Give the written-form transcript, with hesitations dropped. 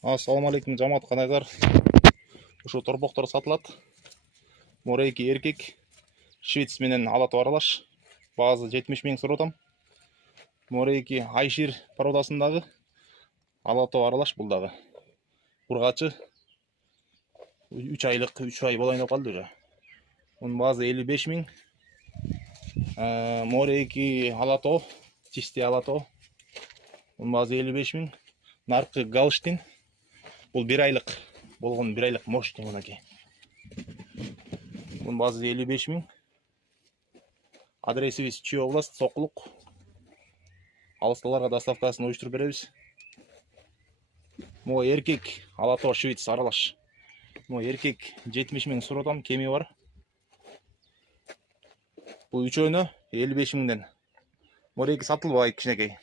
Ассаламу алейкум, жамаат канайдар. Ушу торпоктор сатылат. Морейки эркек, швец менен алатоо аралаш. Баазы 70 миң суротам. Морейки айшир породасындагы алатоо аралаш бул дагы. Ургачы 3 айлык, 3 ай болайын деп калды уже. Мунун баазы 55 миң. Морейки алатоо, чисти алатоо. Мунун баазы 55 миң. Наркы галштин. Бул 1 айлык болгон, 1 айлык мощный мынакей. Мунун баазы 55 миң. Адресибиз Чүй область, Сокулук. Алысталарга доставкасын уюштуруп беребиз. Могу эркек алатоо швец аралаш. Могу эркек 70 миң суротам, кеми бар. Бул үчөөнө 55 миңден. Морейки сатылбайт кичинекей.